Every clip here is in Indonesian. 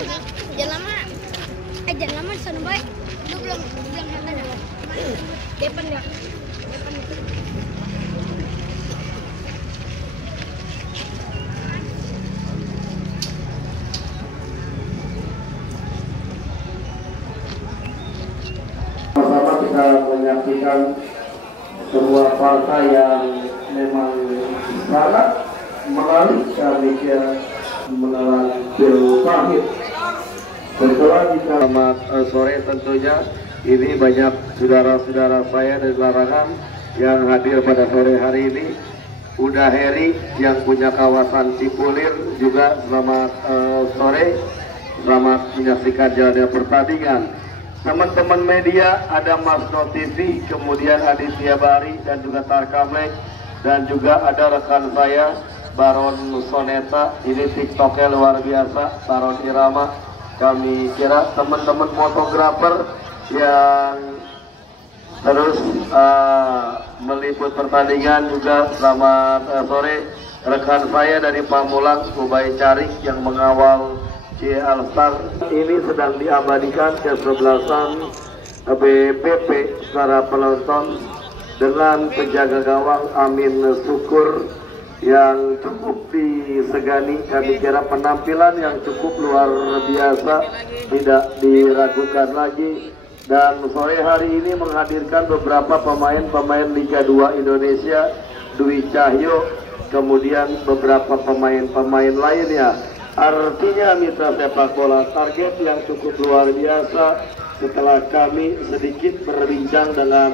Jangan lama. Jangan lama di sana baik. Lu belum ada. Depan ya. Depan. Pertama kita menyaksikan sebuah partai yang memang sangat menarik kami menelan Pil Pahit. Setelah kita selamat sore tentunya, ini banyak saudara-saudara saya dari larangan yang hadir pada sore hari ini. Udah Heri yang punya kawasan Cipulir juga selamat sore, selamat menyaksikan jalannya pertandingan. Teman-teman media ada Mas No TV, kemudian Aditya Bari dan juga Tarkamlek, dan juga ada rekan saya Baron Soneta. Ini TikToknya luar biasa, Baron Irama. Kami kira teman-teman fotografer yang terus meliput pertandingan juga selamat sore. Rekan saya dari Pamulang, Ubay Carik yang mengawal Alstar ini sedang diabadikan kesebelasan BPP secara penonton dengan penjaga gawang Amin Syukur yang cukup disegani. Kami kira penampilan yang cukup luar biasa, tidak diragukan lagi. Dan sore hari ini menghadirkan beberapa pemain Liga 2 Indonesia, Dwi Cahyo, kemudian beberapa pemain lainnya. Artinya mitra sepak bola target yang cukup luar biasa. Setelah kami sedikit berbincang dengan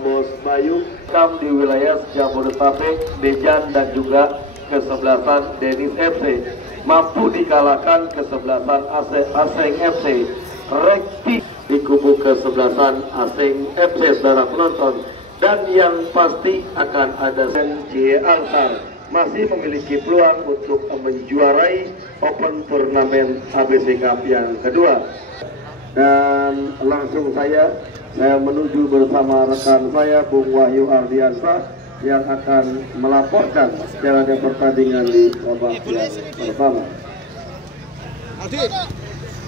Bos Bayu di wilayah Jabodetabek, Dejan dan juga kesebelasan Denis FC mampu dikalahkan kesebelasan Aseng FC. Rekti di kubu kesebelasan Aseng FC, saudara penonton, dan yang pasti akan ada Senci Altar masih memiliki peluang untuk menjuarai Open Turnamen ABC Cup yang kedua. Dan langsung saya menuju bersama rekan saya Bung Wahyu Ardiansa yang akan melaporkan jalannya pertandingan di babak yang pertama.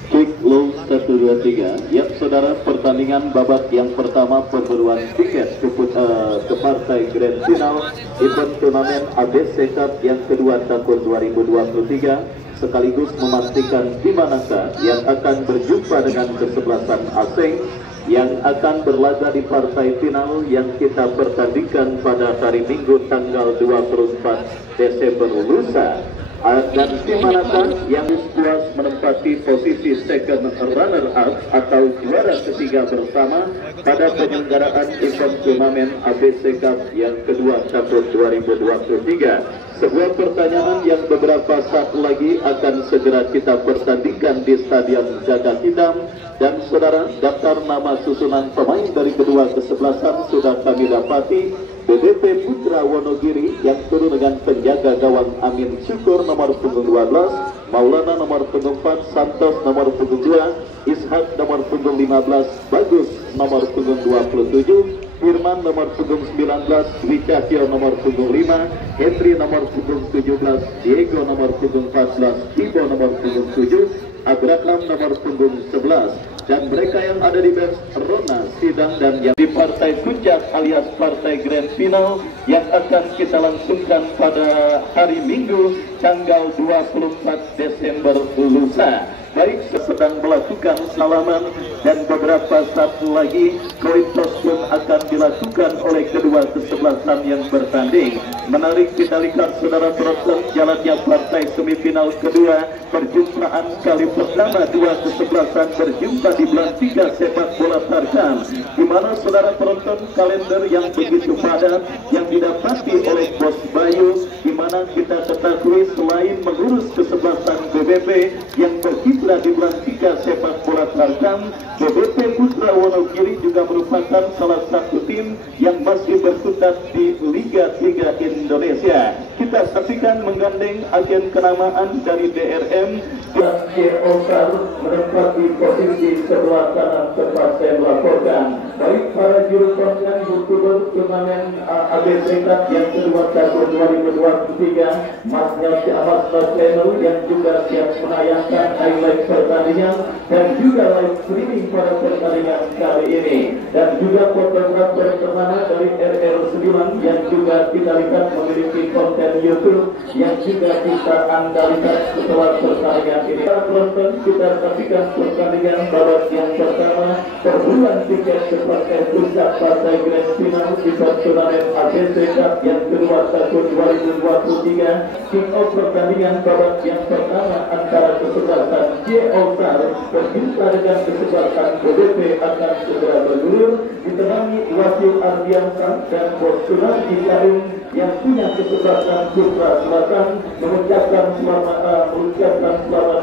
Kick low 1, 2, 3. Ya saudara, pertandingan babak yang pertama pemburuan tiket ke partai Grand Final event turnamen ABC Cup yang kedua tahun 2023, sekaligus memastikan di manakah yang akan berjumpa dengan kesebelasan Aseng yang akan berlaga di partai final yang kita pertandingkan pada hari Minggu tanggal 24 Desember lusa. Dan di manakah yang puas menempati posisi second runner up atau juara ketiga bersama pada penyelenggaraan event turnamen ABC Cup yang kedua tahun 2023. Sebuah pertanyaan yang beberapa saat lagi akan segera kita pertandingkan di Stadion Gajah Hitam. Dan saudara, daftar nama susunan pemain dari kedua kesebelasan sudah kami dapati. BDP Putra Wonogiri yang turun dengan penjaga gawang Amin Syukur nomor punggung 12, Maulana nomor punggung 4, Santos nomor punggung 2, Ishak nomor punggung 15, Bagus nomor punggung 27, Firman nomor punggung 19, Dwi Cahyo nomor punggung 5, Henry nomor punggung 17, Diego nomor punggung 14, Tibo nomor punggung 7, Abrakam nomor punggung 11. Dan mereka yang ada di bench, Rona, Sidang, dan yang di partai puncak alias partai Grand Final yang akan kita langsungkan pada hari Minggu tanggal 24 Desember lusa. Baik, sedang melakukan salaman dan beberapa saat lagi coin toss pun akan dilakukan oleh kedua kesebelasan yang bertanding. Menarik kita lihat saudara penonton, jalannya partai semifinal kedua, perjumpaan kali pertama dua kesebelasan berjumpa di Belantika Sepak Bola Tarkam, di mana saudara penonton kalender yang begitu padat yang didapati oleh Bos Bayu, di mana kita ketahui selain mengurus kesebelasan BBP yang berkiprah di Belantika Sepak Bola Tarkam, BDP Putra Wonogiri juga merupakan salah satu tim yang masih berkutat di Liga 3 Indonesia. Kita saksikan menggandeng agen kenamaan dari DRM dan Osar menempati posisi sebelah kanan tempat saya melaporkan. Baik para juru konten YouTuber turnamen ABC Cup yang kedua tahun 2023, Mas Nyasi Ahmad Channel yang juga siap menayangkan highlight pertandingan dan juga live streaming pada pertandingan kali ini, dan juga fotografer pertama dari RR9 yang juga kita lihat memiliki konten YouTube yang juga kita andalkan setelah pertandingan ini. Para penonton, kita saksikan pertandingan babak yang pertama perburuan tiket sebagai puncak partai Grand Final di turnamen ABC Cup yang kedua tahun 2023. Kick off pertandingan babak yang pertama antara kesebelasan J-All-Star berjumpa dengan kesebelasan BDP akan segera bergulir ditemani Wasil Ardiansyah dan Bos Sunan Ikarim yang punya kesebelasan Putra Selatan mengucapkan selamat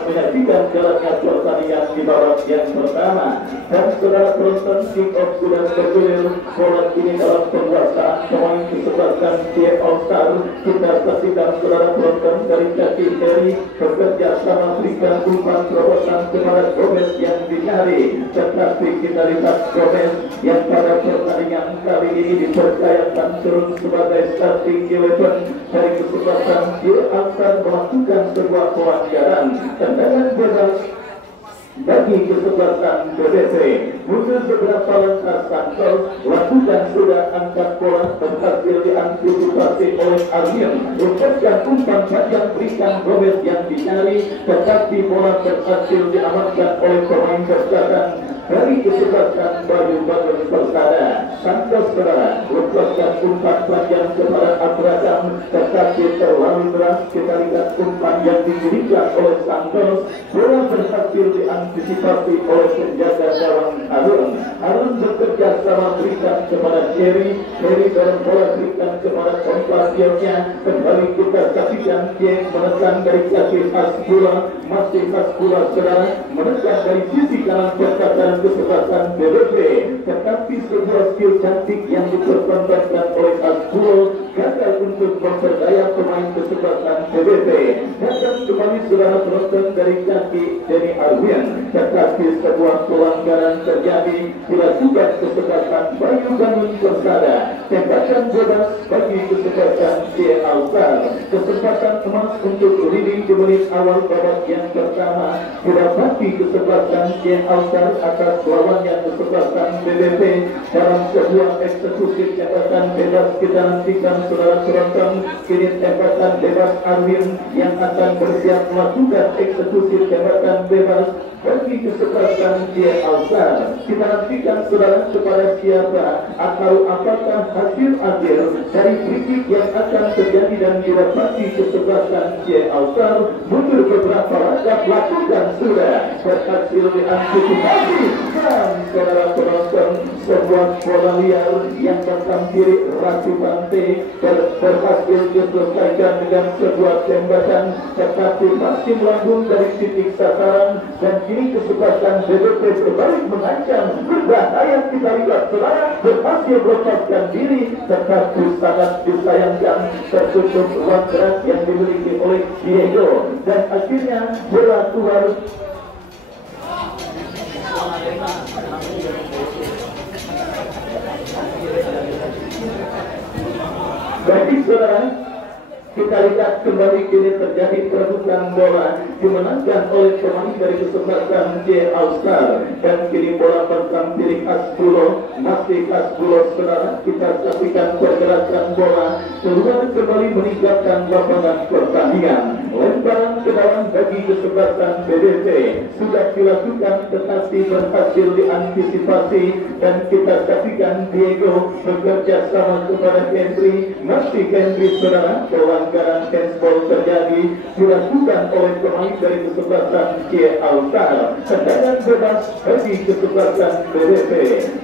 menyaksikan jalannya pertandingan di babak yang pertama. Dan saudara penonton, kick off sudah bergulir. Bola ini dalam penguasaan pemain kesebelasan J-All-Star. Kita saksikan saudara penonton dari kaki kiri bekerja sama berikan umpan terobosan kepada Gomez yang dicari, tetapi kita lihat Gomez yang pada pertandingan kali ini dipercayakan turun sebagai starting eleven dari kesebelasan J-All-Star melakukan sebuah pelanggaran tendangan bebas bagi kesebelasan BDP. Mundur beberapa langkah Santos, lakukan sudah angkat bola berhasil diantisipasi oleh Aryan. Lepaskan umpan panjang berikan Gomez yang dicari, tetapi bola berhasil diamankan oleh pemain bertahan dari kesebelasan Bayu Bagus Persada. Santos saudara lepaskan umpan panjang kepada Abraham, tetapi terlalu keras. Kita lihat umpan yang diberikan oleh Santos, bola berhasil diantisipasi oleh penjaga gawang Harun. Harun bekerja sama berikan kepada Jerry dalam bola berikan kepada Kompasialnya. Kembali kita saksikan Jeng menekan dari kaki Hasbullah, masih Hasbullah saudara menekan dari sisi kanan perkataan kesebelasan BDP, tetapi sebuah skill cantik yang dipertontonkan oleh Hasbullah gagal untuk memperdaya pemain kesebelasan BDP. Dan kembali saudara penonton dari kaki Denny Arwian, tetapi sebuah pelanggaran terjadi dilakukan kesebelasan Bayu Bangun Persada. Tembakan bebas bagi kesebelasan J-All-Star. Kesempatan emas untuk leading di menit awal babak yang pertama didapati kesebelasan J-All-Star atas lawannya kesebelasan BDP dalam sebuah eksekusi tembakan bebas. Kita nantikan saudara penonton, kini tembakan bebas Arwin yang akan bersiap melakukan eksekusi tembakan bebas bagi kesebelasan J-All-Star. Kita nantikan saudara kepada siapa atau apakah hasil akhir dari free yang akan terjadi dan didapati kesebelasan J-All-Star. Mundur beberapa langkah lakukan sudah berhasil diantisipasi, dan saudara penonton sebuah bola liar yang datang kiri Ratu Bante berhasil diselesaikan dengan sebuah tembakan, tetapi masih melambung dari titik sasaran, dan kini kesebelasan BDP berbalik mengancam berbahaya. Kita lihat saudara berhasil melepaskan diri, tetapi sangat disayangkan tertutup ruang gerak yang dimiliki oleh Diego, dan akhirnya bola keluar. Baik saudara, kita lihat kembali kini terjadi perebutan bola dimenangkan oleh pemain dari kesebelasan J-All-Star, dan kini bola bertang diri Hasbullah, masih Hasbullah saudara. Kita saksikan pergerakan bola keluar kembali meninggalkan lapangan pertandingan. Lemparan ke dalam bagi kesebelasan BDP sudah dilakukan, tetapi berhasil diantisipasi, dan kita saksikan Diego bekerja sama kepada Henry, masih Henry saudara. Pelanggaran handball terjadi dilakukan oleh pemain dari kesebelasan J-All-Star. Tendangan bebas bagi kesebelasan BDP.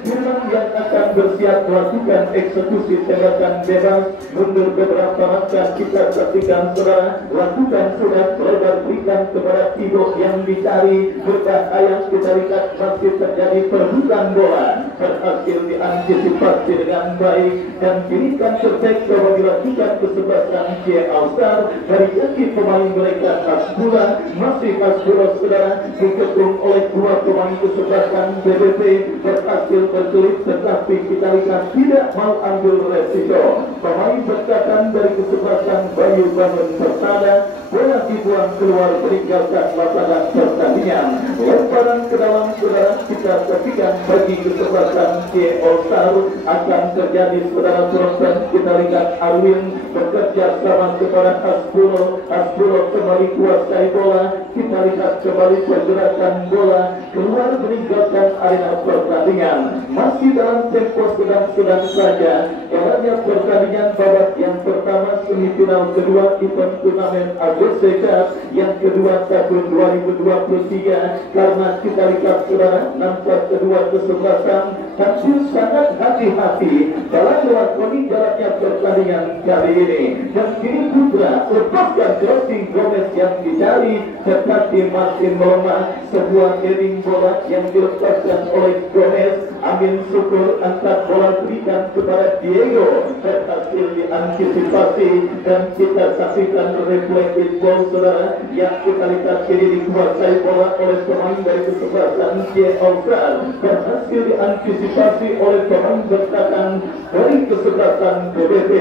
Firman yang akan bersiap melakukan eksekusi tembakan bebas. Mundur beberapa langkah kita saksikan saudara, lakukan sudah lebar berikan kepada Tibo yang dicari, berbahaya kita lihat masih terjadi perebutan bola, berhasil diantisipasi dengan baik dan berikan terbaik coba dilakukan kesebelasan C All-Star dari kaki pemain mereka Hasbula, masih Hasbula saudara dikepung oleh dua pemain kesebelasan BBP, berhasil berkelit tetapi kita lihat tidak mau ambil resiko. Pemain berkatan dari kesebelasan Bayu Bangun Persada, bola dibuang keluar meninggalkan lapangan pertandingan. Lemparan ke dalam saudara kita saksikan bagi kesebelasan C All-Star akan terjadi saudara penonton. Kita lihat Arwin bekerja sama kepada Hasbulo, Hasbulo kembali kuasai bola, kita lihat kembali pergerakan bola keluar meninggalkan arena pertandingan. Masih dalam tempo sedang-sedang saja jalannya pertandingan babak yang pertama semifinal kedua event turnamen ABC Cup yang kedua tahun 2023. Karena kita lihat saudara nampak kedua kesebelasan hasil sangat hati-hati dalam melakoni jalannya pertandingan kali ini. Dan kini Putra lepaskan crossing Gomez yang dicari tetapi masih melemah, sebuah heading bola yang dilepaskan oleh Gomez. Amin syukur angkat bola berikan kepada Diego, berhasil diantisipasi dan kita saksikan reflected ball saudara yang kita lihat kini dikuasai bola oleh pemain dari kesebelasan C All-Star, berhasil diantisipasi oleh pemain bertahan dari kesebelasan BBP.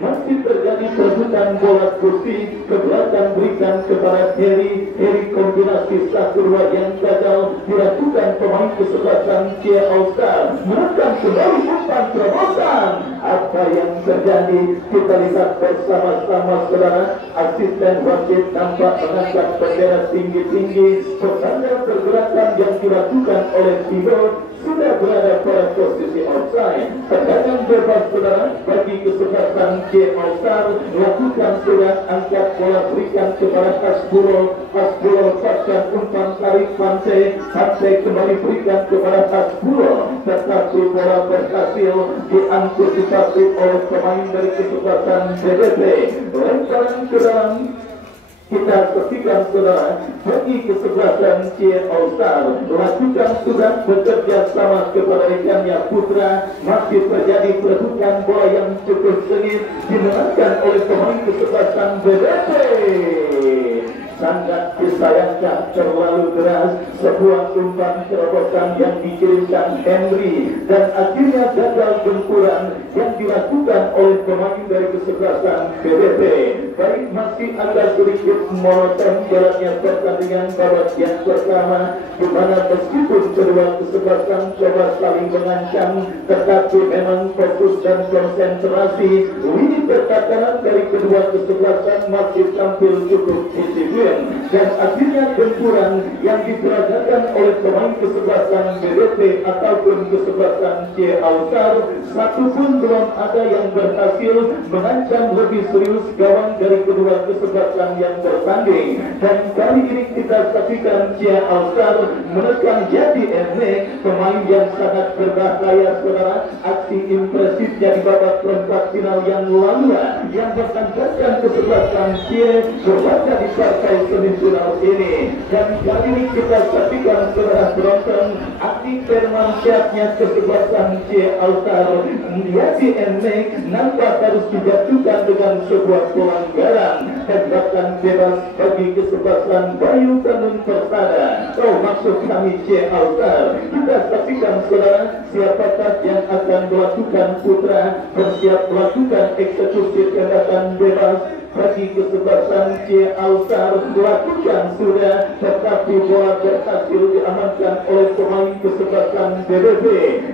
Masih terjadi perebutan bola kursi ke belakang berikan kepada Heri kombinasi 1-2 yang gagal dilakukan pemain kesebelasan C All-Star, merekam kembali umpan terobosan. Apa yang terjadi kita lihat bersama-sama saudara. Asisten wasit nampak mengangkat bendera tinggi-tinggi, pertanda pergerakan yang dilakukan oleh Tibo sudah berada pada posisi offside. Tendangan bebas saudara bagi kesebelasan C All-Star, lakukan sudah angkat bola berikan kepada Hasbulo, Hasbulo lepaskan umpan tarik Pantai kembali berikan kepada Hasbulo, tetapi bola berhasil diantisipasi oleh pemain dari kesebelasan BBP. Lemparan ke dalam kita saksikan saudara bagi kesebelasan C All-Star, lakukan sudah bekerja sama kepada rekannya Putra. Masih terjadi perebutan bola yang cukup sengit dimenangkan oleh pemain kesebelasan BBP. Sangat disayangkan terlalu deras sebuah umpan terobosan yang dikirimkan Henry dan akhirnya gagal benturan yang dilakukan oleh pemain dari kesebelasan BBP. Baik, masih ada sedikit molotov jalannya pertandingan babak yang pertama, di mana meskipun kedua kesebelasan coba saling mengancam tetapi memang fokus dan konsentrasi lini pertahanan dari kedua kesebelasan masih tampil cukup disiplin. Dan akhirnya benturan yang diperagakan oleh pemain kesebelasan BBP ataupun kesebelasan C All-Star, satu pun belum ada yang berhasil mengancam lebih serius gawang dari kedua kesebelasan yang bertanding. Dan kali ini kita saksikan C All-Star menekan Yadi Erne, pemain yang sangat berbahaya saudara. Aksi impresifnya di babak perempat final yang lalu yang bertandingkan kesebelasan C berlaga di partai semifinal ini. Dan kali ini kita saksikan saudara penonton aksi permansyatnya kesebelasan C All-Star. Yadi Erne nampak harus dijatuhkan dengan sebuah pelanggaran tembakan bebas bagi kesebelasan Bayu Bangun Persada. Maksud kami C All-Star. Kita saksikan saudara siapakah yang akan melakukan Putra bersiap melakukan eksekusi tembakan bebas bagi kesebelasan C All-Star. Melakukan sudah tetapi bola berhasil diamankan oleh pemain kesebelasan BBP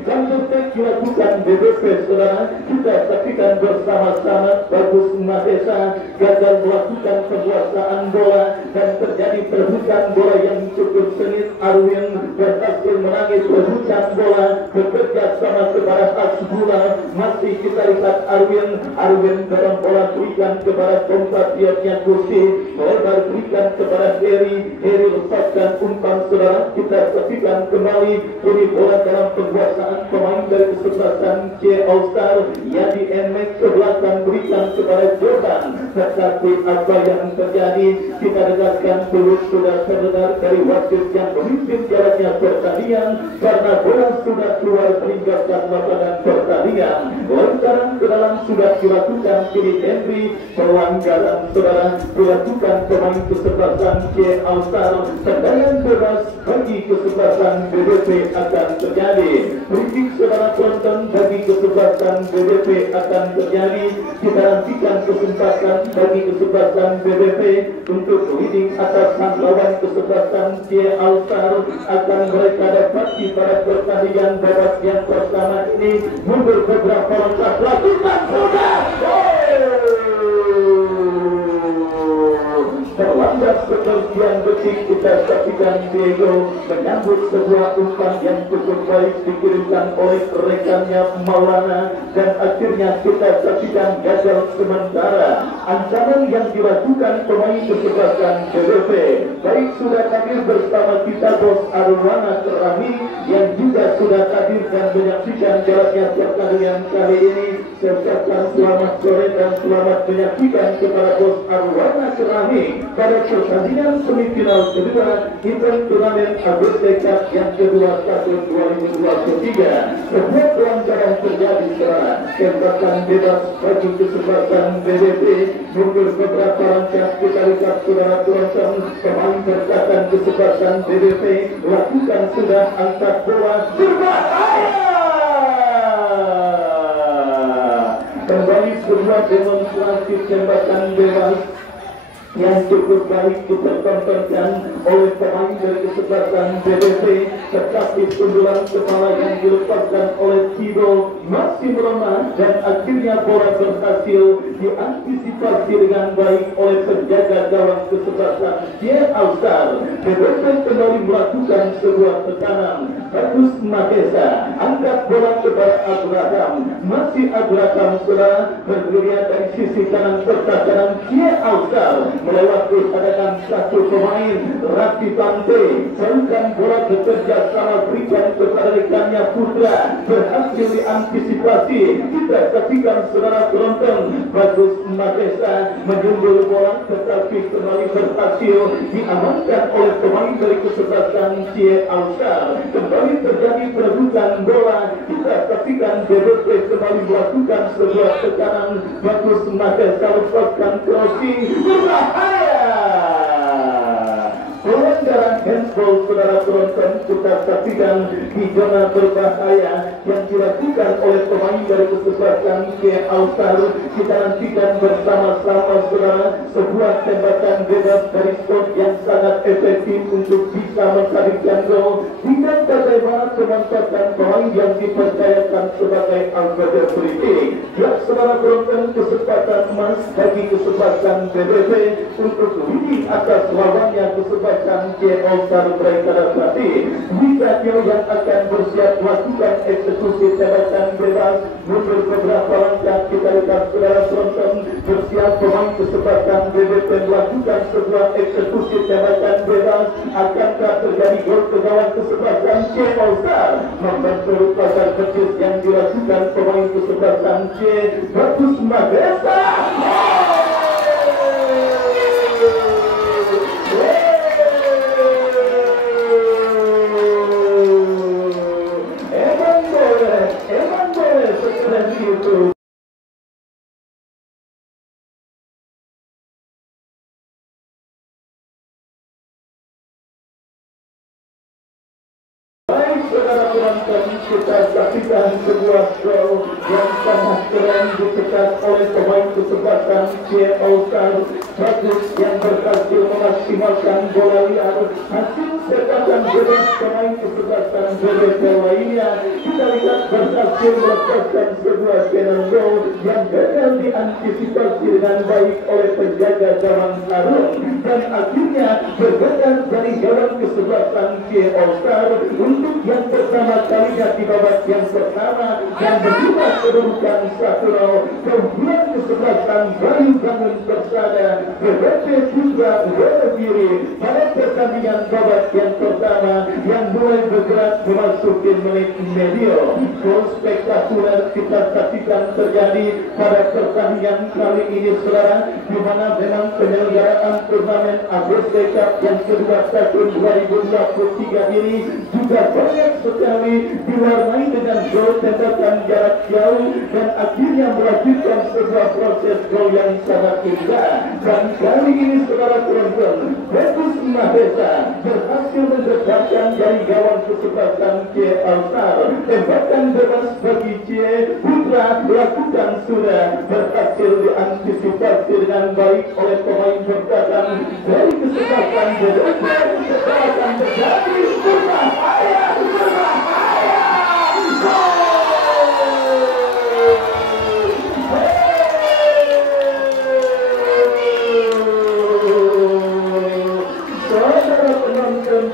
dan terbaik dilakukan BBP saudara. Kita saksikan bersama-sama Bagus Mahesa gagal melakukan penguasaan bola dan terjadi perebutan merebutan bola yang cukup sengit. Arwin berhasil menangis rebutan bola, bekerja sama kepada Hasbula. Masih kita lihat Arwin dorong bola, berikan kepada compatriotnya Kursi, lebar berikan kepada Heri lepaskan umpan. Saudara, kita saksikan kembali kini bola dalam penguasaan pemain dari kesebelasan C All Star. Yadi Emek ke belakang berikan kepada Jordan. Tetapi apa yang terjadi, kita dengarkan dulu. Sudah terdengar dari wasit yang memimpin jalannya pertandingan karena bola sudah keluar meninggalkan lapangan pertandingan. Lontaran ke dalam sudah dilakukan kini Henry. Pelanggaran saudara dilakukan pemain kesebelasan C All Star. Tendangan bebas bagi kesebelasan BDP akan terjadi. Briefing saudara penonton, bagi kesebelasan BDP akan terjadi. Kita nantikan kesempatan bagi kesebelasan BDP untuk leading atas lawan kesebelasan C All Star. Akan mereka dapati pada pertandingan babak yang pertama ini. Mundur beberapa langkah, lakukan sudah. Terlambat sepertian detik kita saksikan Diego menyambut sebuah umpan yang cukup baik dikirimkan oleh rekannya Maulana, dan akhirnya kita saksikan gagal sementara. Ancaman yang dilakukan pemain kesebelasan BDP baik sudah hadir bersama kita Bos Arwana Kerami yang juga sudah hadir dan menyaksikan jalannya pertandingan kali ini. Saya ucapkan selamat sore dan selamat menyaksikan kepada Bos Arwana Kerami pada pertandingan semifinal kedua event turnamen ABC Cup yang kedua tahun 2023. Sebuah pelanggaran terjadi setelah tembakan bebas bagi kesebelasan BDP. Mundur beberapa langkah, kita lihat saudara penonton, pemain bertahan kesebelasan BDP lakukan sudah angkat bola berbahaya. Kembali sebuah demonstrasi tembakan bebas yang cukup baik dipertontonkan oleh pemain dari kesebelasan BDP. Tetapi sundulan kepala yang dilepaskan oleh Tido masih melemah, dan akhirnya bola berhasil diantisipasi dengan baik oleh penjaga gawang kesebelasan C All Star. BDP kembali melakukan sebuah tekanan. Bagus Mahesa angkat bola kepada Abraham. Masih Abraham sudah berdiri dari sisi kanan pertahanan C All Star melewati hadapan satu pemain. Rafi Pante jauhkan bola bekerja sama berikan kepada rekannya Putra, berhasil diantisipasi. Kita saksikan saudara penonton, Bagus Mahesa menyundul bola tetapi kembali berhasil diamankan oleh pemain dari kesebelasan C All Star. Kembali terjadi perebutan bola. Kita saksikan BDP kembali melakukan sebuah tekanan. Bagus Mahesa lepaskan crossing berbahaya. Pelanggaran handball saudara penonton, kita saksikan di zona berbahaya yang dilakukan oleh pemain dari kesebelasan C All Star. Kita nantikan bersama-sama saudara sebuah tembakan bebas dari spot yang sangat efektif untuk bisa menghadirkan gol. Dengan bagaimana pemanfaatan pemain yang dipercayakan sebagai Alfredo Free. Ya saudara penonton, kesempatan emas bagi kesebelasan BDP untuk leading atas lawannya kesebelasan C All Star mereka dapati. Wigatio yang akan bersiap melakukan eksekusi tembakan bebas. Mundur beberapa langkah, kita lihat saudara penonton, bersiap pemain kesebelasan BDP melakukan sebuah eksekusi tembakan bebas. Akankah terjadi gol ke gawang kesebelasan C All Star? Membentur pasar kecil yang dilakukan pemain kesebelasan C. Bagus Mahesa. Emang boleh seperti itu. Baik saudara penonton, kita saksikan sebuah gol yang sangat keren dicetak oleh pemain kesebelasan CLSR Bagus yang berhasil memaksimalkan bola liar. Hasil sepakan bebas pemain kesebelasan BBP lainnya kita lihat berhasil melepaskan sebuah cannon goal yang gagal diantisipasi dengan baik oleh penjaga gawang Harun dan akhirnya bergeser dari gawang kesebelasan CLSR untuk yang pertama kalinya di babak yang pertama dan berubah kedudukan 1-0. Keunggulan kesebelasan Bayu Bangun Persada BBP Putra Wonogiri pada pertandingan babak yang pertama yang mulai bergerak memasuki menit medio. Gol spektakuler kita saksikan terjadi pada pertandingan kali ini saudara, di mana memang penyelenggaraan turnamen ABC Cup yang kedua tahun 2023 ini juga banyak sekali diwarnai dengan gol tembakan jarak jauh dan akhirnya melanjutkan sebuah proses gol yang sangat indah. Dan kali ini saudara penonton, Bagus Mahesa berhasil mendapatkan dari gawang kesebelasan CLSR. Tembakan bebas bagi C Putra lakukan sudah berhasil diantisipasi dengan baik oleh pemain bertahan dari kesebelasan BBP. Kesebelasan terjadi berbahaya.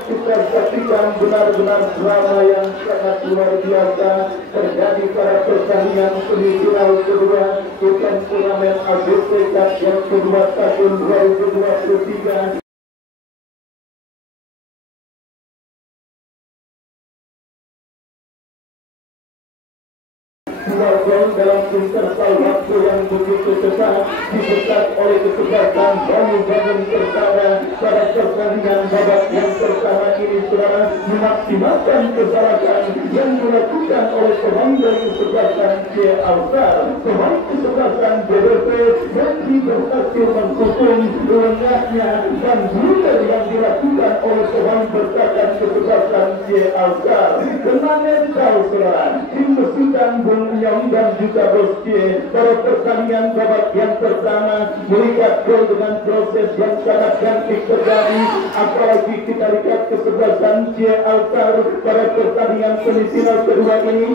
Kita saksikan benar-benar drama yang sangat luar biasa terjadi pada pertandingan semifinal kedua bukan turnamen ABC Cup yang kedua tahun 2023. Dua gol dalam interval waktu yang begitu cepat dicetak oleh kesebelasan Bayu Bangun Persada pada pertandingan babak yang pertama ini saudara, memaksimalkan kesalahan yang dilakukan oleh pemain dari kesebelasan CLSR. Pemain kesebelasan BBP yang berhasil menghukum lengahnya dan blunder yang dilakukan oleh pemain bertahan kesebelasan CLSR. Kenangan tahu saudara, tim besutan Bung Nyong dan juga Boskie pada pertandingan babak yang pertama melihat gol dengan proses yang sangat cantik terjadi, apalagi kita lihat kesebelasan CLSR pada pertandingan semifinal kedua ini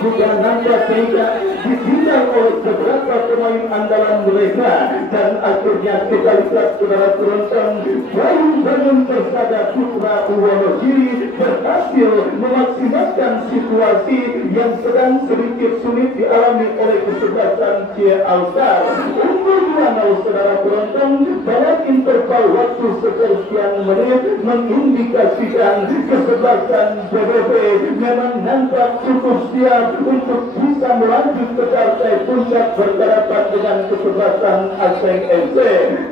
juga nanda sehingga ditinggal oleh beberapa pemain andalan mereka dan akhirnya kita lihat saudara penonton Bayu Bangun Persada Putra Wonogiri berhasil memaksimalkan situasi yang sedang sedikit sulit dialami oleh kesebelasan CLSR. Unggul 2-0 saudara penonton dalam interval waktu sekian menit mengindikasikan kesebelasan BBP memang nampak cukup siap untuk bisa melanjut ke partai puncak berhadapan dengan kesebelasan Aseng FC.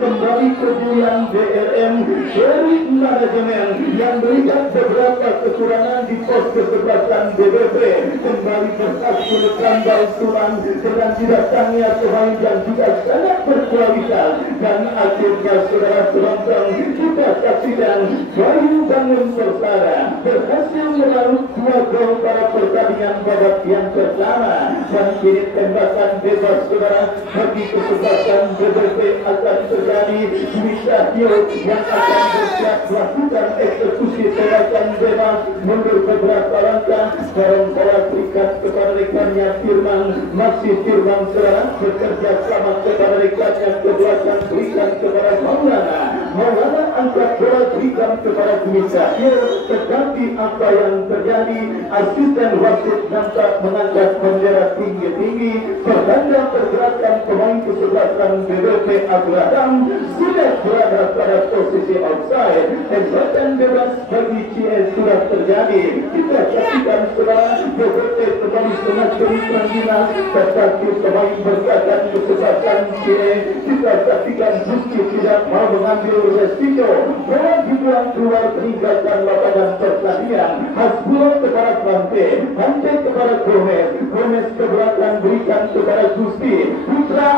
Kembali ke Julian DRM dari manajemen yang melihat beberapa kekurangan di pos kesebelasan BBP kembali berhasil tambal suram dengan didatangnya pemain yang juga sangat berkualitas dan akhirnya saudara penonton kita saksikan Bayu Bangun Persada berhasil meraup 2 gol pada pertandingan babak yang pertama dan kini tembakan bebas saudara bagi kesebelasan BBP akan terjadi. Wisatyo yang akan bersiap melakukan eksekusi tembakan bebas mundur beberapa langkah dorong bola berikan kepada rekannya Firman, masih Firman saudara bekerja sama kepada rekannya ke belakang berikan kepada Maulana angkat bola berikan kepada Wisatyo, tetapi apa yang terjadi asisten wasit nampak mengangkat bendera tinggi-tinggi pertanda pergerakan pemain kesebelasan BBP Abraham sudah berada pada posisi offside. Tembakan bebas bagi CS sudah terjadi. Kita saksikan saudara BBP kembali mengakhiri pertandingan tetapi pemain berkaitan kesebelasan CS kita saksikan Bukti tidak mau mengambil resiko. Bola dibuang keluar meninggalkan lapangan pertandingan. Hasbullah kepada Pante kepada Gomez ke belakang berikan kepada Gusti Putra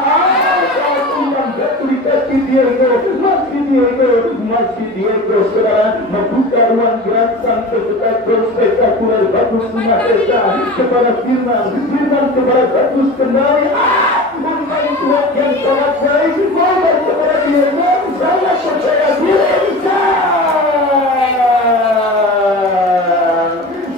masih Diego saudara membuka ruang gerak sampai dekat gol spektakuler Bagus Mahesa Desa kepada Firman kepada Bagus kembali. Bermain kuat yang sangat baik, Robert kepada Firman, sangat percaya diri,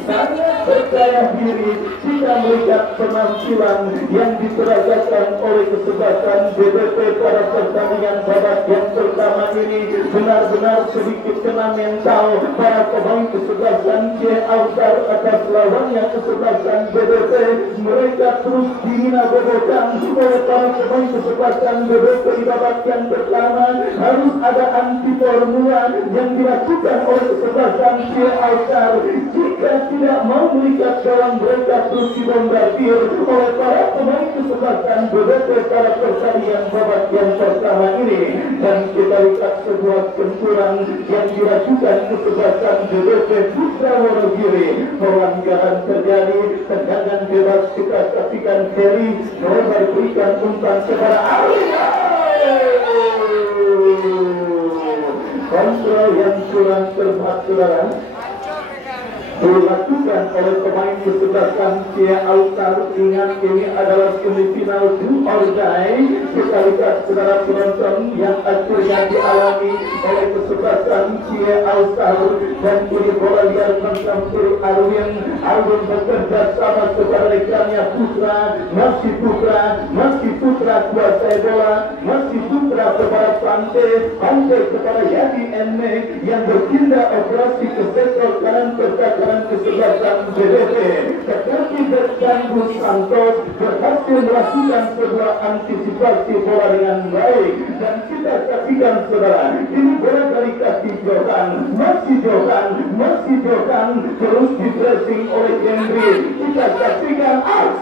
sangat percaya diri. Kita melihat penampilan yang diperagakan oleh kesebelasan BBP pada pertandingan babak yang pertama ini benar-benar sedikit kena mental para pemain kesebelasan C Altar atas lawannya kesebelasan BBP. Mereka terus dihina bobotan oleh para pemain kesebelasan BBP di babak yang pertama. Harus ada anti formula yang dilakukan oleh kesebelasan C Altar. Jika tidak mau melihat gawang mereka terus dibombardir oleh para pemain kesebelasan BBP pada pertandingan babak yang pertama ini. Dan kita lihat sebuah benturan yang dilakukan kesebelasan BBP Putra Wonogiri. Pelanggaran terjadi, tendangan bebas kita saksikan Ferry Nobar berikan umpan kepada Arina. Kontrol yang kurang tepat, saudara, dilakukan oleh pemain kesebelasan Cia Altar. Ingat, ini adalah semifinal do or die. Kita lihat saudara penonton yang akhirnya dialami oleh kesebelasan Cia Altar. Dan kini bola liar mencampuri Arwin bekerja sama kepada rekannya Putra. Masih Putra kuasai bola, masih Putra kepada Pante kepada Yadi Enne yang bertindak operasi ke sektor kanan pertahanan kesebelasan BBP. Tetapi Berganggu Santos berhasil melakukan sebuah antisipasi bola dengan baik. Dan kita saksikan saudara, ini bola dari kaki Johan, masih Johan terus di pressing oleh Henry. Kita saksikan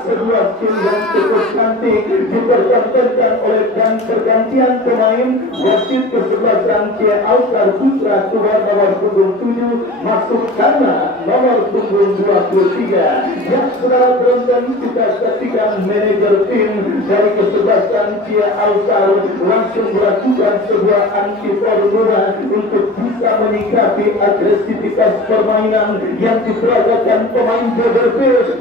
sebuah skill yang cukup cantik dipertahankan oleh dan pergantian pemain. Wasit kesebelasan Cia Altar Putra keluar nomor punggung 7 masuk kanan nomor punggung 23. Yang saudara penonton, kita saksikan manajer tim dari kesebelasan Cia Altar langsung melakukan sebuah anti formula untuk bisa menyikapi agresivitas permainan yang diperagakan pemain BBP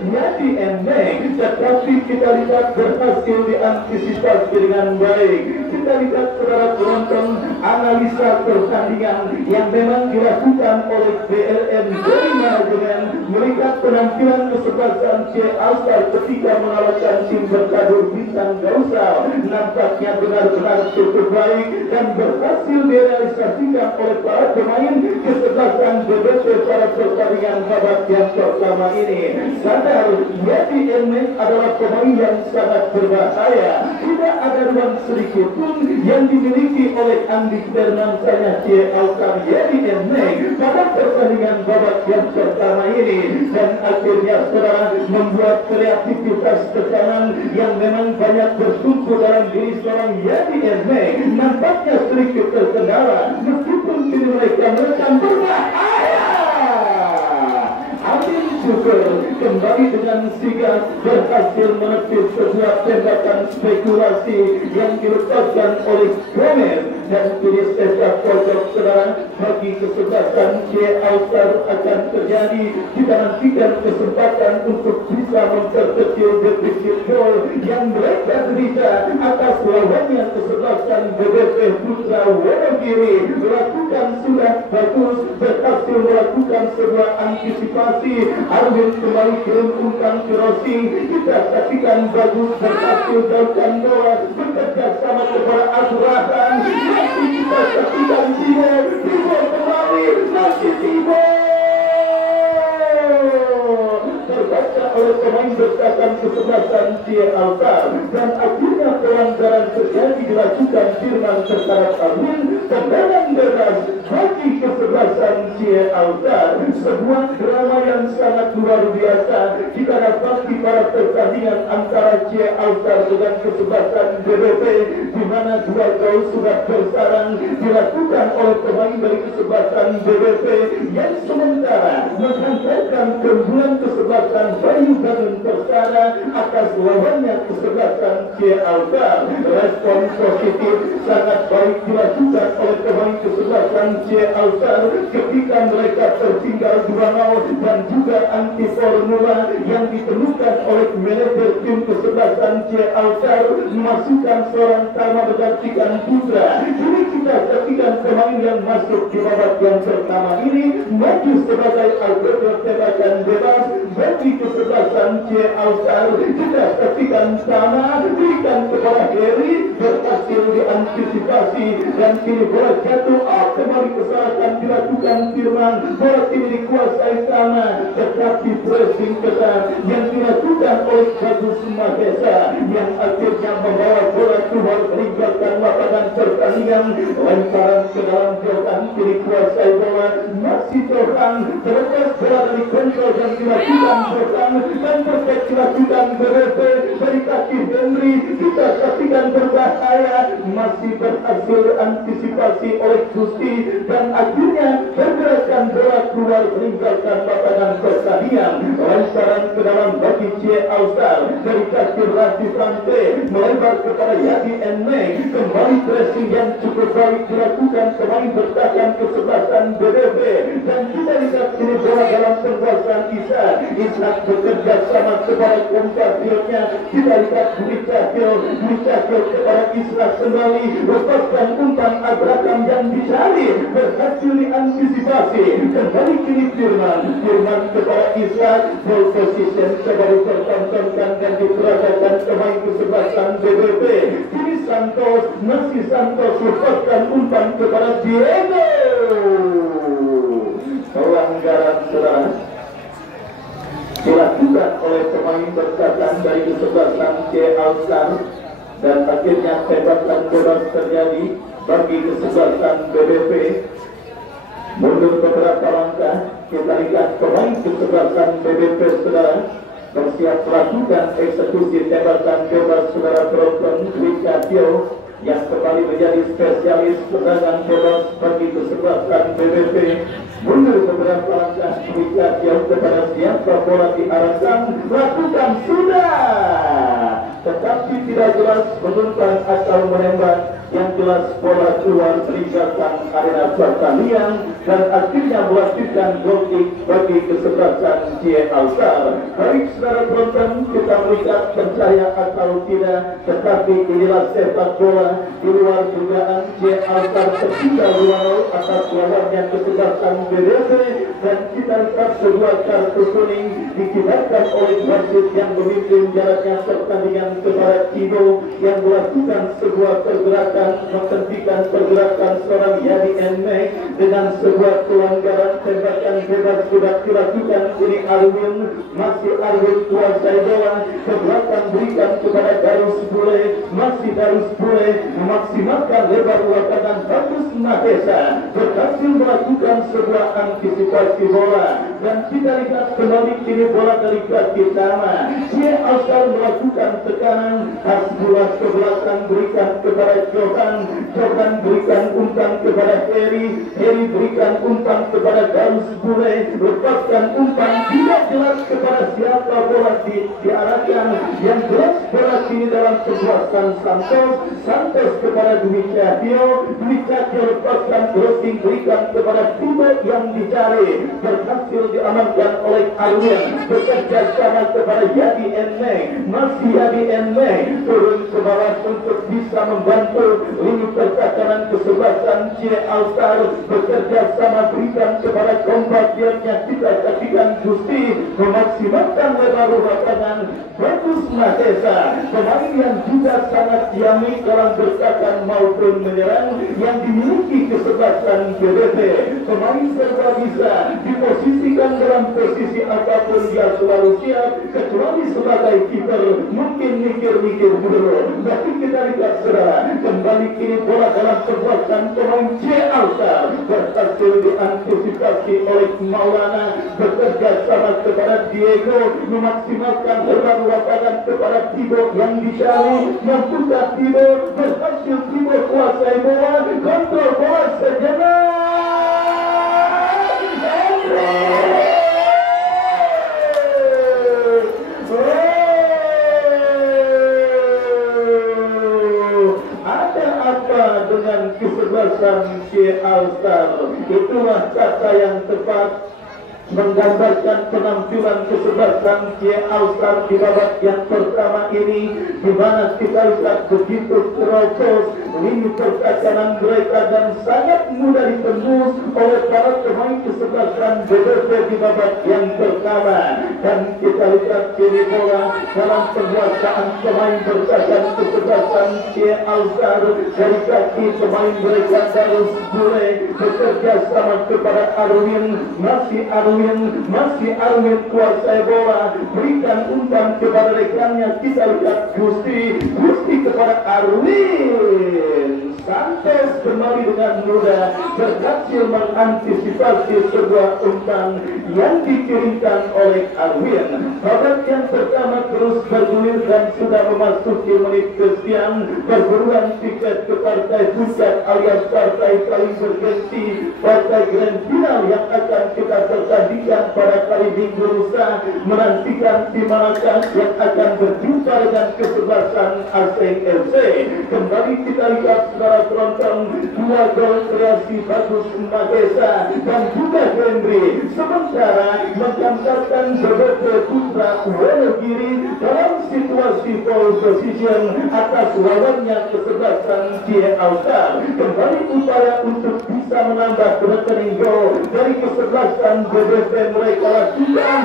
Yadi Endeng. Tetapi kita lihat berhasil diantisipasi dengan baik. Kita lihat saudara penonton analisa pertandingan yang memang dilakukan oleh BLN dari manajemen melihat penampilan kesebelasan C Altar ketika mengalahkan tim bertadur Bintang Gausal. Nampaknya benar-benar cukup baik dan berhasil direalisasikan oleh para pemain kesebelasan BBP pada pertandingan babak yang pertama ini. Sadar Yadi Endeng adalah pemain yang sangat berbahaya. Tidak ada ruang sedikit pun yang dimiliki oleh Andi Fernandanya C Altar Yadi Endeng pada pertandingan babak yang pertama ini. Dan akhirnya saudara membuat kreativitas tekanan yang memang banyak bertumpu dalam diri seorang Yadi Endeng nampaknya sedikit terkendala meskipun kini mereka berbahaya. Amin Syukur kembali dengan sigap berhasil menepis sebuah tembakan spekulasi yang dilepaskan oleh Gomez. Dan kini setiap pojok saudara bagi kesebelasan C Altar akan terjadi. Kita nantikan kesempatan untuk bisa memperkecil defisit gol yang mereka derita atas lawannya kesebelasan BBP Putra Wonogiri. Melakukan sudah bagus, berhasil melakukan sebuah antisipasi. Arwin kembali kirim umpan ke Rossi. Kita saksikan bagus berhasil jauhkan bola bekerja sama kepada Azrahan. Masih kita saksikan Timo kembali, masih Timo terbaca oleh pemain bertahan kesebelasan Cia Altar. Dan akhirnya pelanggaran terjadi dilakukan Firman terhadap Arwin. Tendangan bebas bagi kesebelasan Cia Altar. Sebuah drama yang sangat luar biasa kita dapati pada pertandingan antara Cia Altar dengan kesebelasan BBP, di mana dua gol sudah bersarang dilakukan oleh pemain dari kesebelasan BBP yang sementara menghantarkan keunggulan kesebelasan Bayu Ganun Persada atas lawannya kesebelasan Cia Altar. Respon positif sangat baik dilakukan oleh pemain kesebelasan Cia Altar ketika memastikan mereka tertinggal 2-0 dan juga anti formula yang ditemukan oleh manajer tim kesebelasan C. Altar memasukkan seorang Tama bergantikan Putra. Ini kita saksikan pemain yang masuk di babak yang pertama ini maju sebagai alternatif tembakan bebas bagi kesebelasan C. Altar. Kita saksikan Tama berikan kepada Heri, berhasil diantisipasi dan kini bola jatuh kembali kesalahan dilakukan Firman. Bola kini dikuasai Tama, tetapi pressing ketat yang dilakukan oleh Bagus Mahesa yang akhirnya membawa bola keluar meninggalkan lapangan pertandingan. Lemparan ke dalam jauhan kini kuasai bola masih Johan, terlepas bola dari kontrol yang dilakukan Johan dan perfect dilakukan BBP dari kaki Henry. Kita saksikan berbahaya, masih berhasil antisipasi oleh Gusti dan akhirnya pergerakan bola keluar meninggalkan lapangan pertandingan. Lemparan ke dalam bagi C. Alstar dari kaki Rafi Fante melebar kepada Yadi Eneng. Kembali pressing yang cukup baik dilakukan pemain bertahan kesebelasan BBB dan kita lihat ini bola dalam penguasaan Ishak bekerja sama kepada kompatriotnya. Kita lihat Budi Cahyo kepada Ishak kembali lepaskan umpan Abraham yang dicari berhasil diantisipasi. Kembali kini Firman kepada Ishak, ball position kembali tertontonkan dan diperagakan pemain kesebelasan BBB. Kini masih Santos lepaskan umpan kepada Diego. Pelanggaran saudara dilakukan oleh pemain bertahan dari kesebelasan C. Alstar dan akhirnya tembakan bebas terjadi bagi kesebelasan BBP. Mundur beberapa langkah, kita lihat pemain kesebelasan BBP saudara bersiap melakukan eksekusi tembakan bebas saudara Bronton Wikatio yang kembali menjadi spesialis serangan bebas bagi kesebelasan BBP. Mundur beberapa langkah, Wikatio kepada siapa bola diarahkan, lakukan sudah, tetapi tidak jelas menunjukkan atau menembak. Yang jelas bola keluar meninggalkan arena pertandingan dan akhirnya melakukan goal kick bagi kesebelasan C. Alstar. Baik saudara penonton, kita melihat percaya atau tidak, tetapi inilah sepak bola di luar dugaan. C. Alstar tertinggal 2-0 atas lawannya kesebelasan BBB dan kita lihat sebuah kartu kuning dikibarkan oleh wasit yang memimpin jalannya pertandingan kepada Ido yang melakukan sebuah pergerakan menghentikan pergerakan seorang Yadi Enmek dengan sebuah pelanggaran tembakan bebas sudah dilakukan. Ini masih Arwin kuasai bola ke belakang berikan kepada Darus Bule, masih Darus Bule memaksimalkan lebar lapangan. Bagus Mahesa berhasil melakukan sebuah antisipasi bola dan kita lihat kembali kini bola dari kaki Tama. Dia asal melakukan tekanan, Hasbullah ke belakang berikan kepada Johan berikan umpan kepada Heri berikan umpan kepada Darus Bule, lepaskan umpan tidak jelas kepada siapa bola diarahkan. Yang jelas bola kini dalam penguasaan Santos kepada Dwi Cahyo lepaskan crossing berikan kepada Timo yang dicari, berhasil diamankan oleh Arwin, bekerja sama kepada Yadi Eneng, masih Yadi Eneng turun ke bawah untuk bisa membantu lini pertahanan kesebelasan C. Alstar, bekerja sama berikan kepada kompatriotnya. Kita saksikan Gusti memaksimalkan lebar lapangan. Bagus Mahesa, pemain yang juga sangat diami dalam bertahan maupun menyerang yang dimiliki kesebelasan BBB. Pemain serba bisa diposisikan dalam posisi apapun, dia selalu siap kecuali sebagai kiper mungkin mikir-mikir dulu. Tapi kita lihat saudara, kembali kini bola dalam perbuatan pemain C. Alstar berhasil diantisipasi oleh Maulana, bekerja sama kepada Diego memaksimalkan lebar lapangan kepada Tibo yang dicari, yang sudah Tibo berhasil Tibo kuasai bola, kontrol bola sejenak. Ada apa dengan kesebelasan C. Alstar? Itulah kata yang tepat menggambarkan penampilan kesebelasan Cie Alstar di babak yang pertama ini, di mana kita lihat begitu terobos lini pertahanan mereka dan sangat mudah ditembus oleh para pemain kesebelasan BBP di babak yang pertama. Dan kita lihat kini bola dalam penguasaan pemain bertahan kesebelasan Cie Alstar dari kaki pemain mereka Darus Bule bekerja sama kepada Arwin. Masih Arwin kuasai bola, berikan umpan kepada rekannya. Kita lihat Gusti kepada Arwin. Santos kembali dengan mudah berhasil mengantisipasi sebuah umpan yang dikirimkan oleh Arwin. Babak yang pertama terus bergulir dan sudah memasuki menit ke-9. Perburuan tiket ke partai puncak alias partai paling bergengsi, partai grand final yang akan kita pertandingkan pada kali minggu lusa, menantikan tim manakah yang akan berjumpa dengan kesebelasan Aseng FC. Kembali kita lihat saudara penonton, 2 gol kreasi Bagus Magesa dan juga Henry sementara menggambarkan BBP Putra Wonogiri dalam situasi pole position atas lawannya kesebelasan Cie Alstar. Kembali upaya untuk bisa menambah rekening gol dari kesebelasan BBP mereka lakukan.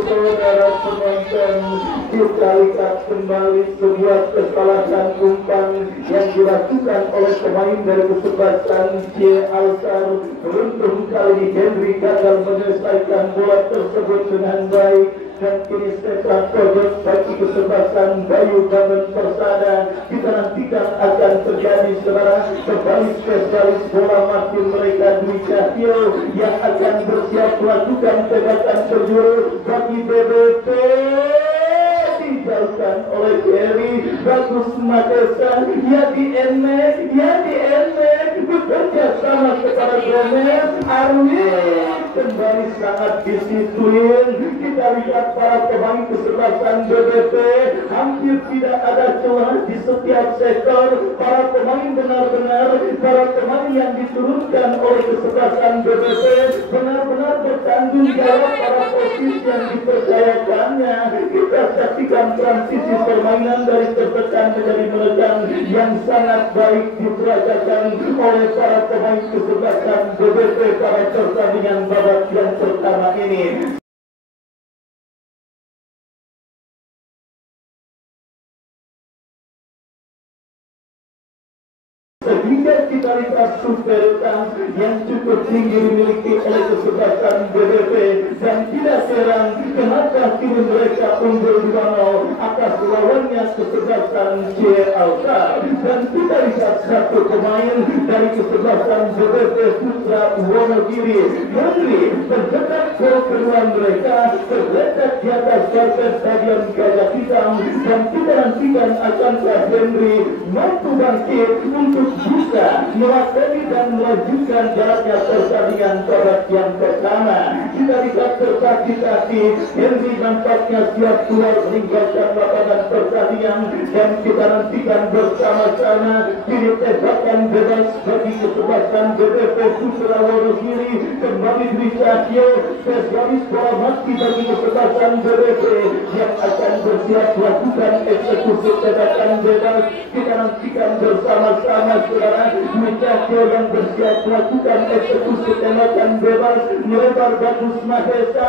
Saudara penonton, kita lihat kembali sebuah kesalahan umpan yang dilakukan oleh pemain dari kesebelasan Cie Alstar. Beruntung kali ini Henry gagal menyelesaikan bola tersebut dengan baik. Dan kini sepak pojok bagi kesebelasan Bayu Bangun Persada. Kita nantikan akan terjadi saudara kembali spesialis bola mati mereka Dwi Cahyo yang akan bersiap melakukan tembakan penjuru bagi BBP. Dijauhkan oleh Jerry Bagus Magesa. Ya di bekerja sama kepada Gomez. Arwin kembali sangat disituin. Kita lihat para pemain kesebelasan BBP hampir tidak ada celah di setiap sektor. Para pemain para pemain yang diturunkan oleh kesebelasan BBP benar-benar bertanggung jawab pada posisi yang dipercayakannya. Kita saksikan transisi permainan dari tertekan menjadi menekan yang sangat baik diperagakan oleh para pemain kesebelasan BBP pada pertandingan babak yang pertama ini. Sehingga kita lihat superioritas yang cukup tinggi dimiliki oleh kesebelasan BBP dan tidak heran kenapa tim mereka unggul 2-0 atas lawannya kesebelasan Cie Alstar. Dan kita lihat satu pemain dari kesebelasan BBP Putra Wonogiri, Henry, terdekat gol kedua mereka terletak di atas karpet stadion Gajah Hitam. Dan kita nantikan akankah Henry mampu bangkit untuk bisa mewakili dan melanjutkan jalannya pertandingan babak yang pertama. Kita lihat tertati-tati Henry nampaknya siap keluar meninggalkan lapangan pertandingan dan kita nantikan bersama-sama kini tembakan bebas bagi kesebelasan BBP Putra Wonogiri. Kembali Dwi Cahyo, spesialis bola mati bagi kesebelasan BBP yang akan bersiap melakukan eksekusi tembakan bebas. Kita nantikan bersama-sama saudara Dwi Cahyo yang bersiap melakukan eksekusi tembakan bebas melebar Bagus Magesa.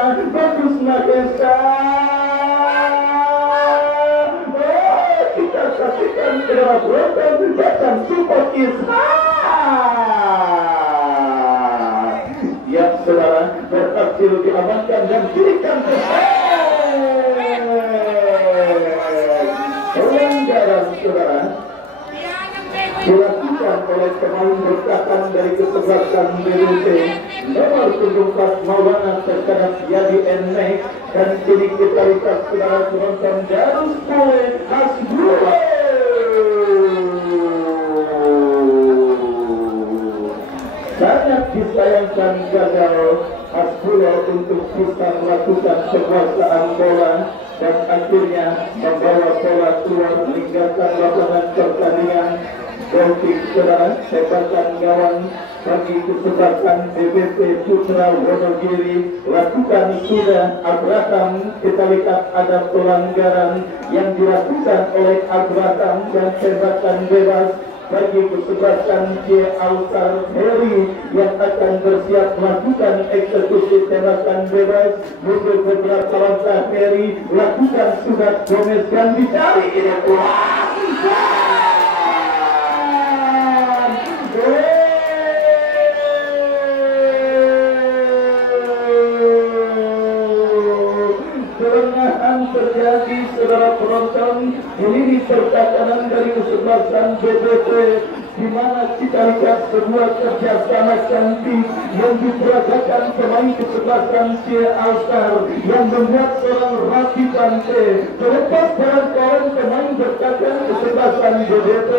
Kita saksikan saudara penonton datang support ya saudara berhasil diamankan dan diberikan ke pelanggaran saudara dilakukan oleh pemain bertahan dari kesebelasan BBP nomor 74 Maulana terhadap Yadi Enmek. Dan kini kita lihat saudara penonton Darus Bule Hasbule sangat disayangkan gagal Hasbule untuk bisa melakukan penguasaan bola dan akhirnya membawa bola keluar meninggalkan lapangan pertandingan. Golkik saudara, tembakan gawang bagi kesempatan BPP Putra Wonogiri lakukan sudah Abraham. Kita lihat ada pelanggaran yang dilakukan oleh Abraham dan tembakan bebas bagi kesempatan J. Altar Heri yang akan bersiap melakukan eksekusi tembakan bebas. Mundur beberapa langkah Heri, lakukan sudah Gomez dan dicari ini pulang. Kelengahan terjadi saudara penonton. Ini di pertakanan dari kesebelasan BPP, di mana kita lihat sebuah kerjasama cantik yang diperagakan pemain kesebelasan C. Alstar yang membuat seorang Rafi Pante terlepas kawan-kawan pemain bertakan kesebelasan BPP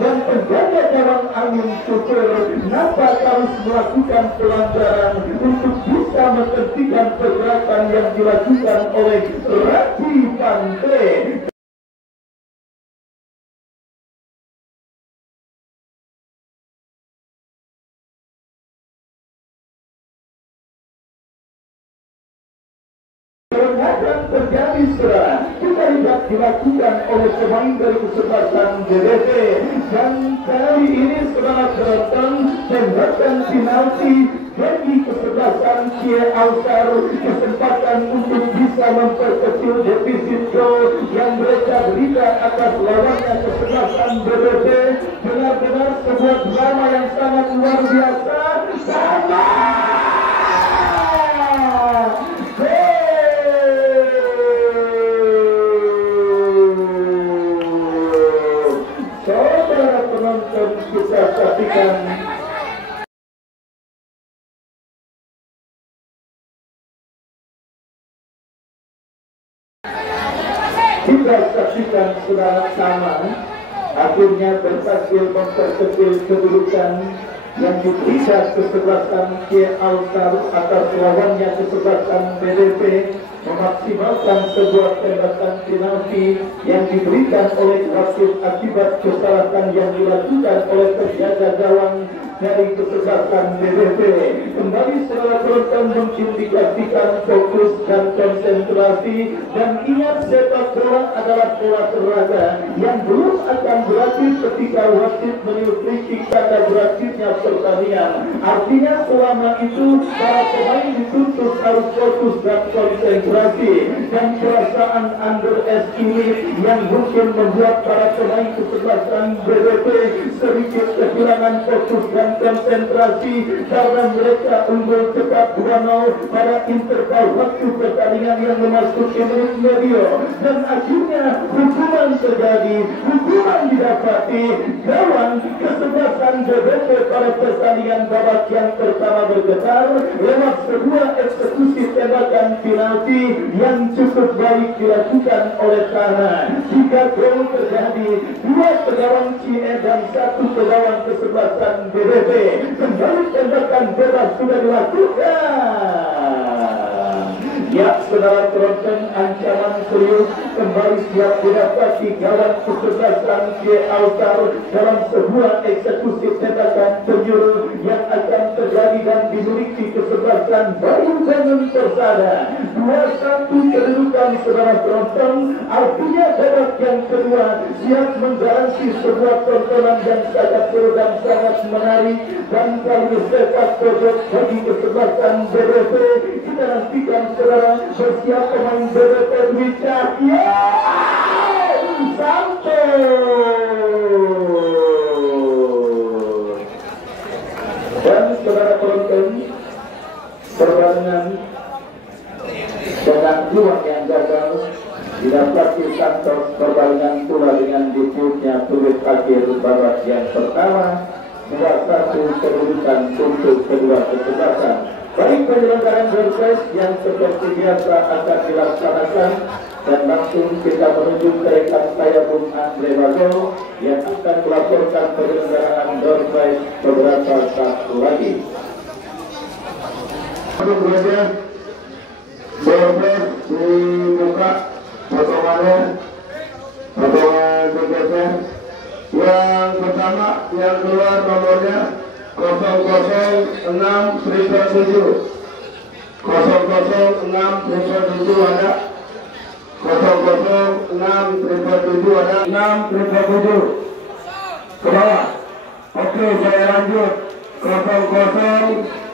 dan penjaga gawang angin super nampak harus melakukan pelanggaran untuk bisa menghentikan pergerakan yang dilakukan oleh Rafi Pante. Kelengahan terjadi saudara, kita lihat dilakukan oleh pemain dari kesebelasan BPP, dan kali ini saudara penonton tembakan penalti bagi kesebelasan Cie Alstar, kesempatan untuk bisa memperkecil defisit gol yang mereka berikan atas lawannya kesebelasan BPP. Benar-benar sebuah drama yang sangat luar biasa. Sama saudara penonton, kita saksikan saudara sama akhirnya berhasil memperkecil kedudukan yang diberikan kesebelasan Cie Altar atas lawannya kesebelasan BDP, memaksimalkan sebuah tembakan penalti yang diberikan oleh wasit akibat kesalahan yang dilakukan oleh penjaga gawang dari kesebelasan BPP. Kembali saudara penonton mengindikasikan fokus dan konsentrasi, dan ingat sepak bola adalah olahraga yang belum akan berakhir ketika wasit menyelesaikan kata berakhirnya pertandingan. Artinya selama itu para pemain dituntut harus fokus dan konsentrasi, dan perasaan underestimate yang mungkin membuat para pemain kesebelasan BPP sedikit kehilangan fokus dan konsentrasi karena mereka unggul cepat 2-0 pada interval waktu pertandingan yang memasuki menit medio, dan akhirnya hukuman terjadi, hukuman didapati. Gawang kesebelasan BPP pada pertandingan babak yang pertama bergetar lewat sebuah eksekusi tembakan penalti yang cukup baik dilakukan oleh Tanah. 3 gol terjadi, 2 pegawang CE dan 1 pegawang kesebelasan BPP. Kembali tembakan bebas sudah dilakukan. Ya saudara penonton, ancaman serius kembali siap didapati gawang kesebelasan Cie Altar dalam sebuah eksekusi tembakan penjuru yang akan terjadi dan dimiliki kesebelasan Bayu Bangun Persada. 2-1 kedudukan saudara penonton, artinya babak yang kedua siap menggaransi sebuah tontonan yang sangat seru dan sangat menarik, dan kali sepak pojok bagi kesebelasan BPP. Kita nantikan saudara, bersiap pemain BPP Wicak. Ya, sampai. Dan saudara penonton, pertandingan dengan peluang yang gagal didapati Santos perbalingan pula dengan debutnya turut akhir babak yang pertama. 2-1 kedudukan untuk kedua kesebelasan. Baik, penyelenggaraan berkes yang seperti biasa akan dilaksanakan, dan langsung kita menuju ke rekan saya Bung Andre Bago yang akan melaporkan penyelenggaraan berkes beberapa saat lagi. Berkes dibuka potongan tiketnya. Yang pertama, yang keluar nomornya 006-7. 006-7 ada. 006-7 ada. 6-7 ke bawah. Oke, saya lanjut. 00